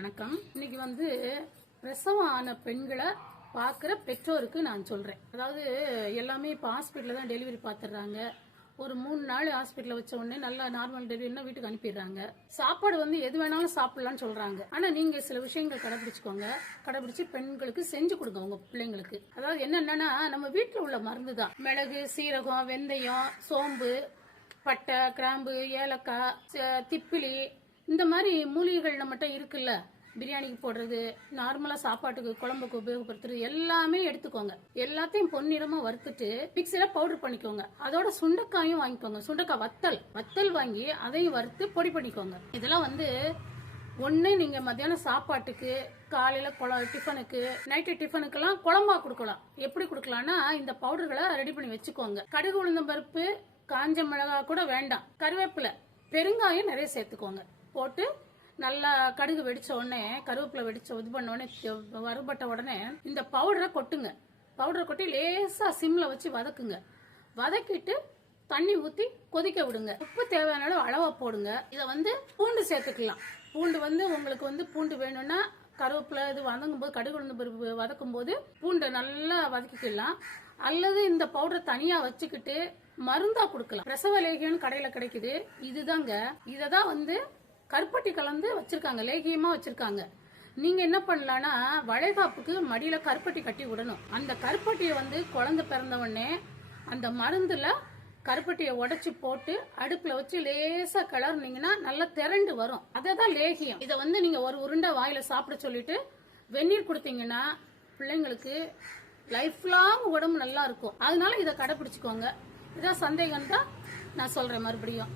வணக்கம். இன்னைக்கு பிரசவம் ஆன பெண்களை பார்க்குற பெற்றோருக்கு நான் சொல்றேன். அதாவது எல்லாமே இப்போ ஹாஸ்பிட்டலில் தான் டெலிவரி பார்த்துடுறாங்க. ஒரு 3 நாள் ஹாஸ்பிட்டலில் வச்ச உடனே நல்லா நார்மல் டெலிவரினா வீட்டுக்கு அனுப்பிடுறாங்க. சாப்பாடு எது வேணாலும் சாப்பிடலாம்னு சொல்றாங்க. ஆனா நீங்க சில விஷயங்கள் கடைபிடிச்சுக்கோங்க. கடைபிடிச்சு பெண்களுக்கு செஞ்சு கொடுங்க உங்க பிள்ளைங்களுக்கு. அதாவது என்னன்னா நம்ம வீட்டில் உள்ள மருந்து தான். மிளகு, சீரகம், வெந்தயம், சோம்பு, பட்டை, கிராம்பு, ஏலக்காய், திப்பிலி, இந்த மாதிரி மூலிகைகள் நம்மகிட்ட இருக்குல்ல. பிரியாணிக்கு போடுறது, நார்மலா சாப்பாட்டுக்கு குழம்புக்கு உபயோகப்படுத்துறது எல்லாமே எடுத்துக்கோங்க. எல்லாத்தையும் பொன்னிறமா வறுத்துட்டு மிக்சியில பவுடர் பண்ணிக்கோங்க. அதோட சுண்டைக்காயும் வாங்கிக்கோங்க. சுண்டைக்காய் வத்தல் வாங்கி அதையும் வறுத்து பொடி பண்ணிக்கோங்க. இதெல்லாம் ஒண்ணு நீங்க மத்தியானம் சாப்பாட்டுக்கு, காலையில டிஃபனுக்கு, நைட்டு டிஃபனுக்கெல்லாம் குழம்பா கொடுக்கலாம். எப்படி கொடுக்கலாம்னா இந்த பவுடர்களை ரெடி பண்ணி வச்சுக்கோங்க. கடுகு, உளுந்தம் பருப்பு, காஞ்ச மிளகாய் கூட வேண்டாம். கருவேப்பிலை, பெருங்காயம் நிறைய சேர்த்துக்கோங்க. போட்டு நல்லா கடுகு வெடிச்ச உடனே, கருவேப்பிலை இது பண்ண உடனே, வறுபட்ட உடனே இந்த பவுடரை கொட்டுங்க. பவுடரை கொட்டி லேசா சிம்ல வச்சு வதக்குங்க. வதக்கிட்டு தண்ணி ஊத்தி கொதிக்க விடுங்க. உப்பு தேவையான அளவு அளவா போடுங்க. இதை பூண்டு சேர்த்துக்கலாம். பூண்டு உங்களுக்கு பூண்டு வேணும்னா கருவேப்பிலை இது வதங்கும் போது, கடுகு உளுந்து பருப்பு வதக்கும் போது பூண்டை நல்லா வதக்கிக்கலாம். அல்லது இந்த பவுடரை தனியா வச்சுக்கிட்டு மருந்தா கொடுக்கலாம். பிரசவ லேகியம் கடையில கிடைக்குது. இதுதாங்க. இததான் கருப்பட்டி கலந்து வச்சிருக்காங்க, லேகியமா வச்சிருக்காங்க. நீங்க என்ன பண்ணலாம்னா வளைகாப்புக்கு மடியில கருப்பட்டி கட்டி விடணும். அந்த கருப்பட்டியை குழந்தை பிறந்த உடனே அந்த மருந்துல கருப்பட்டியை உடைச்சு போட்டு அடுப்புல வச்சு லேசா கிளறினீங்கன்னா நல்லா திரண்டு வரும். அததான் லேகியம். இதை நீங்க ஒரு உருண்டை வாயில சாப்பிட சொல்லிட்டு வெந்நீர் கொடுத்தீங்கன்னா பிள்ளைங்களுக்கு லைஃப் லாங் உடம்பு நல்லா இருக்கும். அதனால இதை கடைபிடிச்சுக்கோங்க. இதான் சந்தேகம் தான் நான் சொல்றேன் மறுபடியும்.